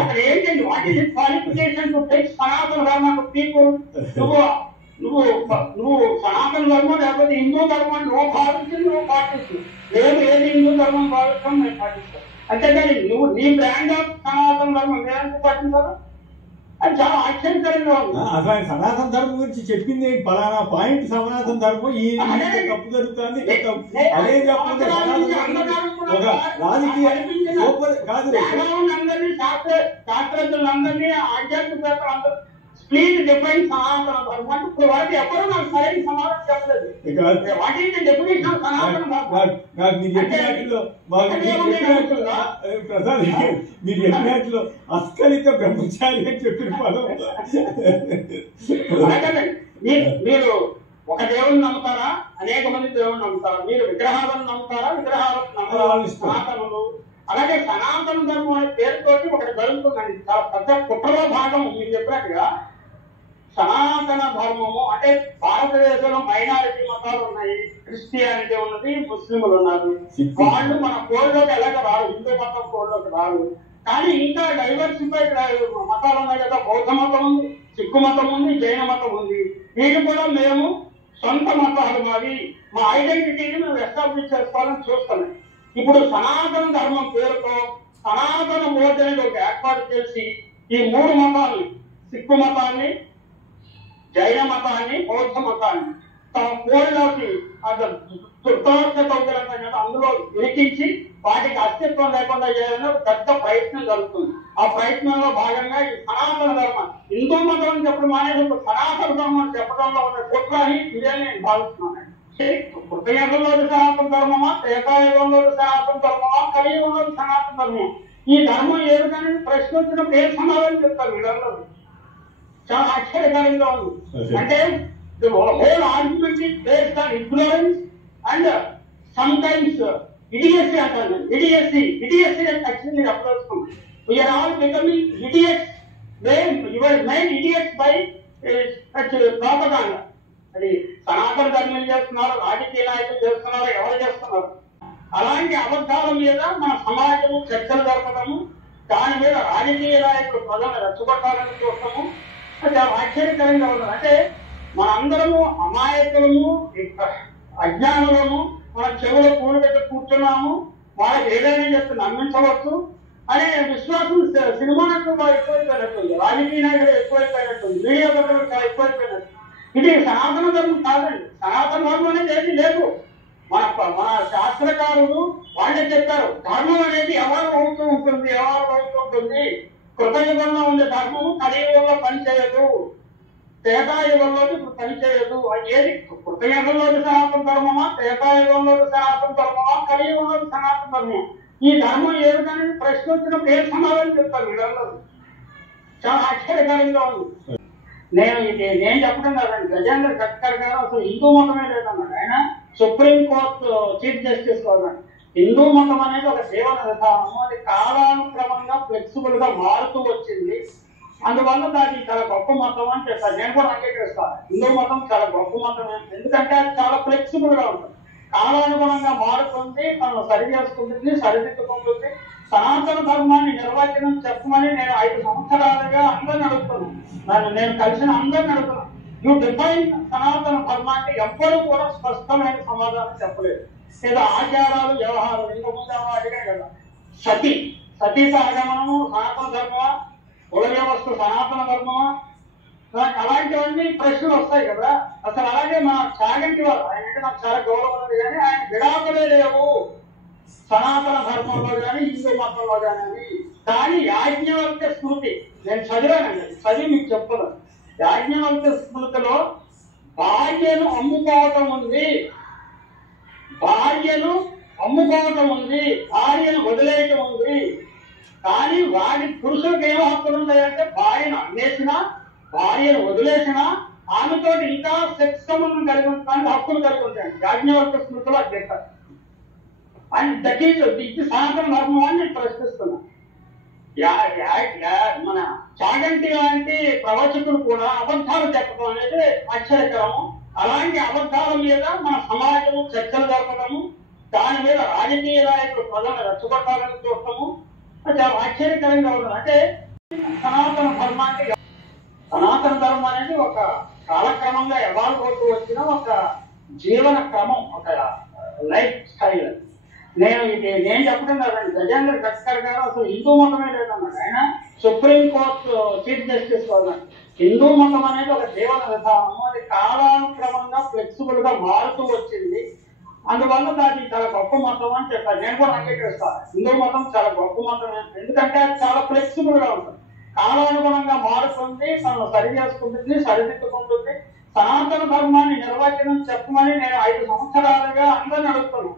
అక్కడ ఏంటండి what is qualification to take సనాతన ధర్మ పీపుల్? నువ్వు సనాతన ధర్మం లేకపోతే హిందూ ధర్మం నువ్వు భావించింది నువ్వు పాటిస్తు, లేదు ఏది హిందూ ధర్మం భావిస్తాం మేము పాటిస్తాం. అంతేకాని నువ్వు నీ బ్రాండ్ ఆఫ్ సనాతన ధర్మం వేరేందుకు పాటించారు? అది చాలా ఆశ్చర్యకరంగా ఉంది. అసలు ఆయన సనాతన ధర్మం గురించి చెప్పింది పలానా పాయింట్, సనాతన ధర్మం ఈ తప్పు జరుగుతుంది అదే చెప్పండి. ఒక రాజకీయ కాదు, శాస్త్రజ్ఞులందరినీ ఆధ్యాత్మికవేత్తలు అందరూ ప్లీజ్ డిఫైన్ సనాతన ధర్మం అంటే ఇప్పుడు వాటి ఎవరు నాకు సరైన సమాధానం చెప్పలేదు. What is the definition of సనాతన ధర్మం? ప్రసాద్ మీరు చెప్పినట్లు అస్కలిత బ్రహ్మచారి అని చెప్పిన పదం. మీరు ఒక దేవుని నమ్ముతారా, అనేక మంది దేవుని నమ్ముతారా? మీరు విగ్రహాలను నమ్ముతారా, విగ్రహాలను నమ్ముతారా? సనాతనులు అలాగే సనాతన ధర్మం అనే పేరుతోటి ఒకటి జరుగుతుందండి. చాలా పెద్ద కుట్రలో భాగం మీరు చెప్పినట్టుగా సనాతన ధర్మము అంటే భారతదేశంలో మైనారిటీ మతాలు ఉన్నాయి, క్రిస్టియానిటీ ఉన్నది, ముస్లింలు ఉన్నారు. వాళ్ళు మన కోడ్లోకి ఎలాగ రారు, హిందూ మతం కోడ్లోకి రారు. కానీ ఇంకా డైవర్సిఫైడ్ మతాలు ఉన్నాయి కదా, బౌద్ధ మతం ఉంది, సిక్కు మతం ఉంది, జైన మతం ఉంది. వీటి కూడా మేము సొంత మతాలు మావి, మా ఐడెంటిటీని మేము ఎస్టాబ్లిష్ చేసుకోవాలని చూస్తున్నాం. ఇప్పుడు సనాతన ధర్మం పేరుతో సనాతన బోర్డు అనేది ఒక ఏర్పాటు చేసి ఈ మూడు మతాలని, సిక్కు మతాన్ని, జైన మతాన్ని, బౌద్ధ మతాన్ని తమ కోరిలోకి అందులో ఇరికించి వాటికి అస్తిత్వం లేకుండా చేయాలని పెద్ద ప్రయత్నం జరుగుతుంది. ఆ ప్రయత్నంలో భాగంగా ఈ సనాతన ధర్మం, హిందూ మతం అని చెప్పడం అనేది సనాతన ధర్మం అని చెప్పడంలో ఉన్న కుట్రని ఇదే నేను భావిస్తున్నాను. కృతయుగంలోని సనాతన ధర్మమా, త్రేతాయుగంలోని సనాతన ధర్మమా, కలియుగంలోని సనాతన ధర్మం? ఈ ధర్మం ఏమిటని ప్రశ్న వచ్చినప్పుడు ఏ సమాధానం చెప్తారు వీళ్ళందరూ? చాలా ఆశ్చర్యకరంగా ఉంది. అంటే whole argument is based on ignorance and some times idiocy అంటారు. ఇడియసీ అంటే యాక్చువల్లీ అప్రోచుకుంది. We are all becoming idiots. Your mind idiots by propaganda. అది సనాతన ధర్మం చేస్తున్నారు, రాజకీయ నాయకులు చేస్తున్నారు, ఎవరు చేస్తున్నారు? అలాంటి అబద్ధాల మీద మన సమాజము చర్చలు జరపడము, దాని మీద రాజకీయ నాయకులు ప్రజలను రెచ్చగొట్టాలని చూడటము చాలా ఆశ్చర్యకరంగా ఉన్నది. అంటే మనందరము అమాయకులము, అజ్ఞానులము, మన చెవులో పూలు పెట్టి కూర్చున్నాము, వాళ్ళకి ఏదైనా చెప్తే నమ్మించవచ్చు అనే విశ్వాసం సినిమాకు ఎక్కువైపోయినట్టుంది, రాజకీయ నాయకులు ఎక్కువైపోయినట్టుంది, మీడియా పత్రికలు చాలా ఎక్కువైపోయినట్టు. ఇది సనాతన ధర్మం కాదండి. సనాతన ధర్మం అనేది ఏది లేదు. మన శాస్త్రకారులు వాళ్ళే చెప్పారు, ధర్మం అనేది ఎవరు అవుతూ ఉంటుంది. కృతయుగంలో ఉండే ధర్మము కలియుగంలో పనిచేయదు, త్రేతాయుగంలోకి ఇప్పుడు పనిచేయదు. ఏది కృతయుగంలోని సనాతన ధర్మమా, త్రేతాయుగంలోని సనాతన ధర్మమా, కలియుగంలోని సనాతన ధర్మం? ఈ ధర్మం ఏమిటని ప్రశ్న వచ్చినప్పుడు ఏ సమాధానం చెప్తారు వీళ్ళందరూ? చాలా ఆశ్చర్యకరంగా ఉంది. నేను చెప్పడం కాదండి, గజేంద్ర గడ్కర్ గారు అసలు హిందూ మతమే లేదన్నాడు. ఆయన సుప్రీం కోర్టు చీఫ్ జస్టిస్ అన్నాడు, హిందూ మతం అనేది ఒక జీవన విధానము, అది కాలానుక్రమంగా ఫ్లెక్సిబుల్ గా మారుతూ వచ్చింది, అందువల్ల దాన్ని చాలా గొప్ప మతం అని చెప్పారు. నేను కూడా అంగీకరిస్తాను, హిందూ మతం చాలా గొప్ప మతం. ఎందుకంటే అది చాలా ఫ్లెక్సిబుల్ గా ఉంటుంది, కాలానుగుణంగా మారుతుంది, తను సరి చేసుకుంటుంది, సరిదిద్దుకుంటుంది. సనాతన ధర్మాన్ని నిర్వచనం చెప్పమని నేను 5 సంవత్సరాలుగా అందరిని అడుగుతున్నాను, నేను కలిసిన అందరిని అడుగుతున్నాను. యూ డిఫైన్ సనాతన ధర్మాన్ని ఎవ్వరూ కూడా స్పష్టమైన సమాధానం చెప్పలేదు. ఏదో ఆచారాలు, వ్యవహారాలు ఇంతకుముందు అడిగాయి కదా, సతీ సహగమనము సనాతన ధర్మమా, కుల వ్యవస్థ సనాతన ధర్మమా, అలాంటివన్నీ ప్రశ్నలు వస్తాయి కదా. అసలు అలాగే మా చాగంటి వారు, ఆయనంటే నాకు చాలా గౌరవం ఉంది, కానీ ఆయన విడాకులే లేవు సనాతన ధర్మంలో కానీ హిందూ మతంలో కానీ. కానీ యాజ్ఞవల్క్య స్మృతి నేను చదివానండి, చదివి మీకు చెప్పను. యాజ్ఞవల్క్య స్మృతిలో భార్యను అమ్ముకోవటం ఉంది, భార్యను వదిలేయటం ఉంది. కానీ వాడి పురుషులకు ఏం హక్కులు ఉన్నాయంటే భార్యను అమ్మేసినా, భార్యను వదిలేసినా ఆమెతో ఇంకా సెక్స్ సంబంధం కలిగి ఉంటానికి హక్కులు కలిగి ఉంటాయండి. యాజ్ఞవల్క్య స్మృతిలో అది చెప్పారు. అండ్ దట్ ఈజ్ ఇది సనాతన ధర్మం అని నేను ప్రశ్నిస్తున్నా. మన చాగంటి లాంటి ప్రవచకులు కూడా అబద్ధాలు చెప్పడం అనేది ఆశ్చర్యకరము. అలాంటి అబద్ధాల మీద మన సమాజము చర్చలు జరపడము, దాని మీద రాజకీయ నాయకులు ప్రజలను రెచ్చగొట్టాలని చూడటము చాలా ఆశ్చర్యకరంగా ఉన్నది. అంటే సనాతన ధర్మానికి, సనాతన ధర్మం అనేది ఒక కాలక్రమంగా ఎవాల్వ్ అవుతూ వచ్చిన ఒక జీవన క్రమం, ఒక లైఫ్ స్టైల్. నేను చెప్పడం కాదండి, గజేంద్ర గడ్కర్ గారు అసలు హిందూ మతమే లేదన్నాడు. ఆయన సుప్రీంకోర్టు చీఫ్ జస్టిస్ అన్నాడు హిందూ మతం అనేది ఒక జీవన విధానం, అది కాలానుక్రమంగా ఫ్లెక్సిబుల్ గా మారుతూ వచ్చింది, అందువల్ల దాన్ని చాలా గొప్ప మతం అని చెప్పారు. నేను కూడా అంగీకరిస్తాను, హిందూ మతం చాలా గొప్ప మతం, ఎందుకంటే అది చాలా ఫ్లెక్సిబుల్ గా ఉంటుంది, కాలానుగుణంగా మారుతుంది, తను సరి చేసుకుంటుంది, సరిదిద్దుకుంటుంది. సనాతన ధర్మాన్ని నిర్వచనం చెప్పమని నేను 5 సంవత్సరాలుగా అందరిని అడుగుతున్నాను.